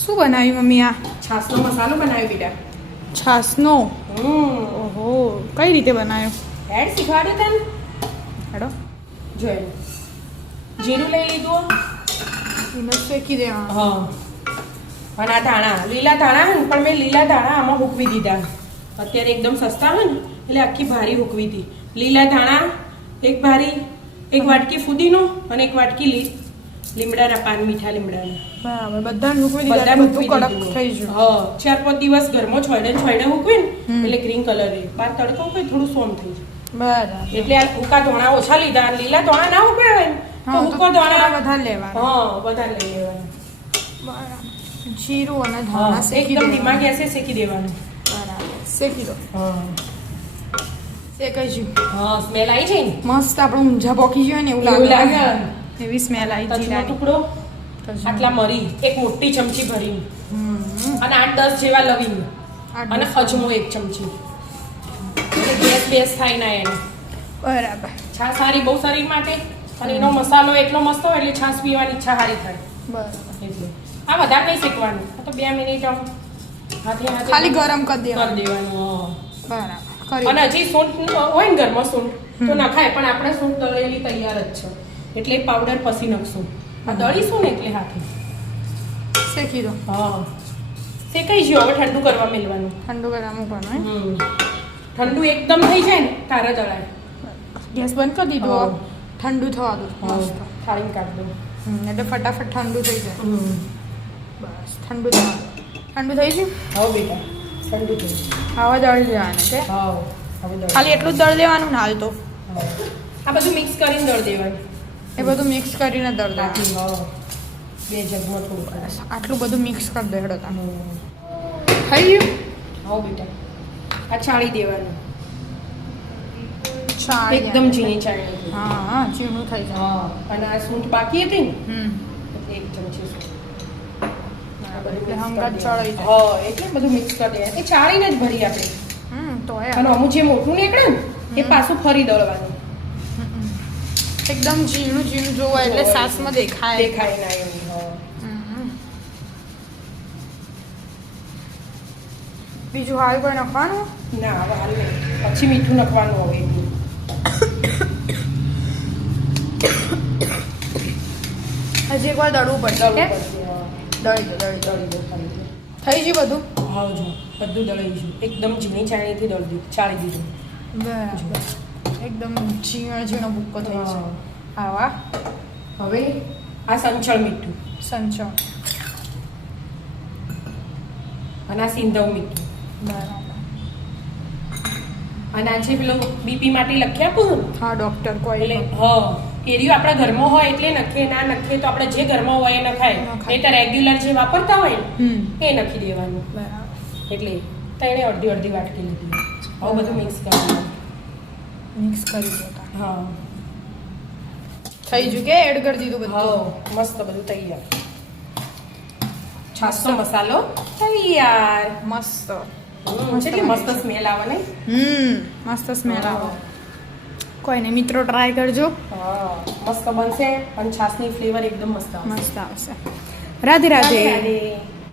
શું બનાવ્યું મમ્મી? આ છાસનો મસાલો બનાવ્યો બેટા. છાસનો? ઓહો, કઈ રીતે બનાવ્યો? એડ શીખવાડ્યું તને. હેડો જોઈ જીરું લઈ લીધું, એને શેકી દેવાનું. હા, અને આ ધાણા, લીલા ધાણા હે ને, પણ મેં લીલા ધાણા આમાં હૂકવી દીધા. અત્યારે એકદમ સસ્તા હોય ને એટલે આખી ભારી હૂકવી હતી. લીલા ધાણા એક ભારી, એક વાટકી ફુદીનો અને એક વાટકી લીમડાના પાન, મીઠા લીમડાના. બરાબર, બધાને હૂકવી દીધા, બધું કડક થઈ ગયું. હા, 4-5 દિવસ ઘરમાં છોડે હૂકવે ને એટલે ગ્રીન કલર રહે. બહાર તડકો હોય થોડું સોમ થઈ જાય. બરાબર, એટલે આ હૂકા ધોણા ઓછા લીધા, અને લીલા ધોણા ના હૂકવે હોય ને તો હૂકો ધોણા બધા લેવાના. હા, બધા લઈ લેવાના. બરાબર, જીરું અને ધાણા શેકી એકદમ દેવાના. ધીમા ગેસે શેકી દેવાનું. બરાબર, શેકી દો. હા શેકાઈ ગયું. હા, સ્મેલ આવી જાય ને મસ્ત આપણે ઊંઝા પોકી ગયો ને એવું એવું લાગે. લાગે. એવી સ્મેલ આવી તજનો જીરાની. ટુકડો, આટલા મરી, એક મોટી ચમચી ભરી, અને 8-10 જેવા લવિંગ, અને અજમો 1 ચમચી. એટલે ગેસ થાય ના એને. બરાબર, છાશ સારી, બહુ શરીર માટે, અને એનો મસાલો એટલો મસ્ત હોય એટલે છાશ પીવાની ઈચ્છા સારી થાય. બરાબર. એટલે આ વધારે નહીં શેકવાનું, આ તો 2 મિનિટ આમ હાથે ખાલી ગરમ કરી દેવાનું. દેવાનું. બરાબર, અને હજી સૂંઠ હોય ને ઘરમાં સૂંઠ તો નખાય, પણ આપણે સૂંઠ દળેલી તૈયાર જ છે એટલે પાવડર પછી નાખશું. આ દળીશું ને એટલે હાથે શેકી દો. હા, શેકાઈ ગયું. હવે ઠંડુ કરવા મેળવાનું. ઠંડુ કરવા મૂકવાનું. ઠંડુ એકદમ થઈ જાય ને તારે દળાય. ગેસ બંધ કરી દીધો. હા. ઠંડુ થવા દો. મસ્ત. થાળીને કાઢ દો. એટલે ફટાફટ ઠંડુ થઈ જાય. બસ, ઠંડુ થવા દો. ઠંડુ થઈ ગયું. હવે બેટા ઠંડુ થઈ ગયું. હવે દળી દેવાનું છે. હા, હવે દળ. ખાલી એટલું જ દળી દેવાનું ને હાલ તો. આ બધું મિક્સ કરીને દળ દેવાનું. એ બધું મિક્સ કરીને દળ દેવાનું. હા, 2 જગમાં થોડું. આટલું બધું મિક્સ કરી દે. હેડો તમે. થઈ ગયું. હા બેટા, આ ચાળી દેવાનું. ચાળી એકદમ ઝીણી ચાળી. હા હા, ઝીણું થઈ જાય. હા, અને આ સૂંઠ બાકી હતી ને એટલે 1 ચમચી સૂંઠ. એટલે હંગાત ચડાઈ જાય. હા, એટલે બધું મિક્સ કરી દે. એ ચાળીને જ ભરી આપણે. તો અને અમુક જે મોટું નીકળે ને એ પાછું ફરી દળવાનું. એકદમ ઝીણું ઝીણું જોવાય એટલે સાસમાં દેખાય. દેખાય ના એવું. હા. બીજું હાલ કોઈ નાખવાનું? ના, હવે હાલ નહીં. પછી મીઠું નાખવાનું. હવે હજી એકવાર દળવું પડશે કે? દળી દો. દળી દો ખાલી. થઈ ગયું બધું? હા, જો બધું દળી ગયું. એકદમ ઝીણી ચાળણીથી ચાળી દીધું. બરાબર, એકદમ ઝીણો ઝીણો ભૂક્કો થઈ હા. છે. આવા હવે આ સંચળ મીઠું, સંચો. અને આ સિંધવ મીઠું, બરાબર. અને આ જે પેલું બીપી માટે લખી આપું હા, ડૉક્ટર કોઈ એટલે હા, એરિયો આપણા ઘરમાં હોય એટલે નખે, ના નખે તો આપણે જે ઘરમાં હોય એ નખાય. નખાય. એ તો રેગ્યુલર જે વાપરતા હોય હમ. ને એ નખી દેવાનું. બરાબર, એટલે તઈને અડધી વાટકી લીધી. હવે બધું મિક્સ કરવાનું. મિક્સ કરી દો. હા, થઈ ગયું કે એડ કરી દીધું બધું? હા, મસ્ત બધું તૈયાર. છાસનો મસાલો તૈયાર. મસ્ત. કેટલી મસ્ત સ્મેલ આવે ને. મસ્ત સ્મેલ આવે. કોઈ નહીં મિત્રો, ટ્રાય કરજો. હા, મસ્ત બનશે અને છાસની ફ્લેવર એકદમ મસ્ત આવશે. મસ્ત આવશે. રાધે રાધે. રાધે.